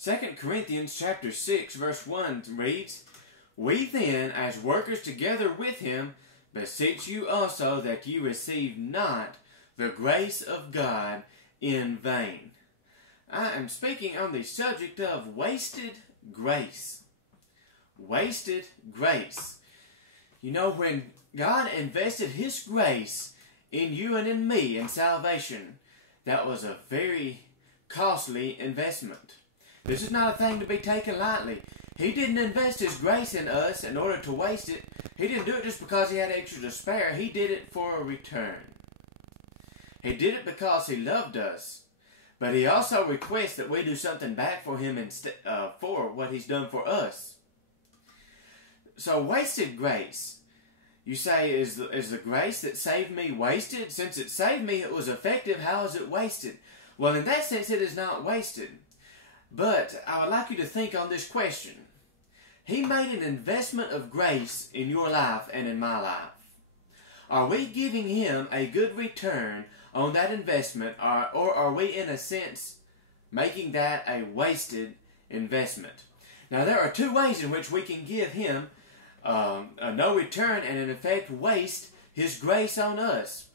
2 Corinthians chapter 6 verse 1 reads, "We then, as workers together with him, beseech you also that ye receive not the grace of God in vain." I am speaking on the subject of wasted grace. Wasted grace. You know, when God invested His grace in you and in me in salvation, that was a very costly investment. This is not a thing to be taken lightly. He didn't invest His grace in us in order to waste it. He didn't do it just because He had extra to spare. He did it for a return. He did it because He loved us. But He also requests that we do something back for Him for what He's done for us. So wasted grace. You say, is the grace that saved me wasted? Since it saved me, it was effective. How is it wasted? Well, in that sense, it is not wasted. But I would like you to think on this question. He made an investment of grace in your life and in my life. Are we giving Him a good return on that investment, or are we, in a sense, making that a wasted investment? Now, there are two ways in which we can give Him a no return and, in effect, waste His grace on us.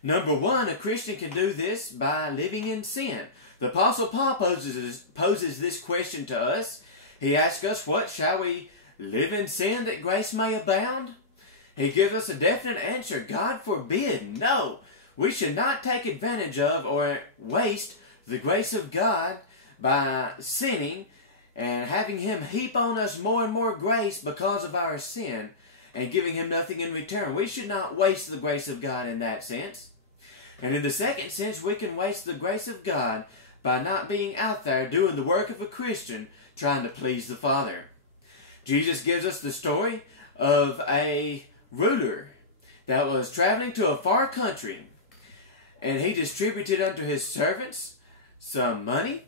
Number one, a Christian can do this by living in sin. The Apostle Paul poses this question to us. He asks us, what, shall we live in sin that grace may abound? He gives us a definite answer. God forbid. No, we should not take advantage of or waste the grace of God by sinning and having Him heap on us more and more grace because of our sin and giving Him nothing in return. We should not waste the grace of God in that sense. And in the second sense, we can waste the grace of God by not being out there doing the work of a Christian trying to please the Father. Jesus gives us the story of a ruler that was traveling to a far country, and he distributed unto his servants some money.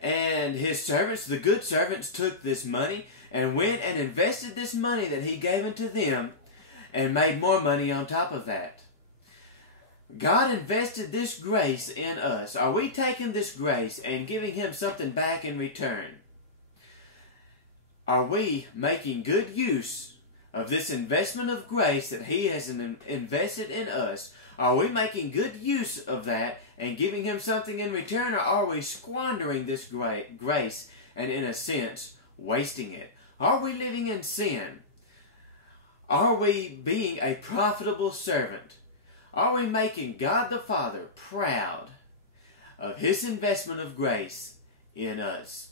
And his servants, the good servants, took this money and went and invested this money that he gave unto them and made more money on top of that. God invested this grace in us. Are we taking this grace and giving Him something back in return? Are we making good use of this investment of grace that He has invested in us? Are we making good use of that and giving Him something in return, or are we squandering this grace and, in a sense, wasting it? Are we living in sin? Are we being a profitable servant? Are we making God the Father proud of His investment of grace in us?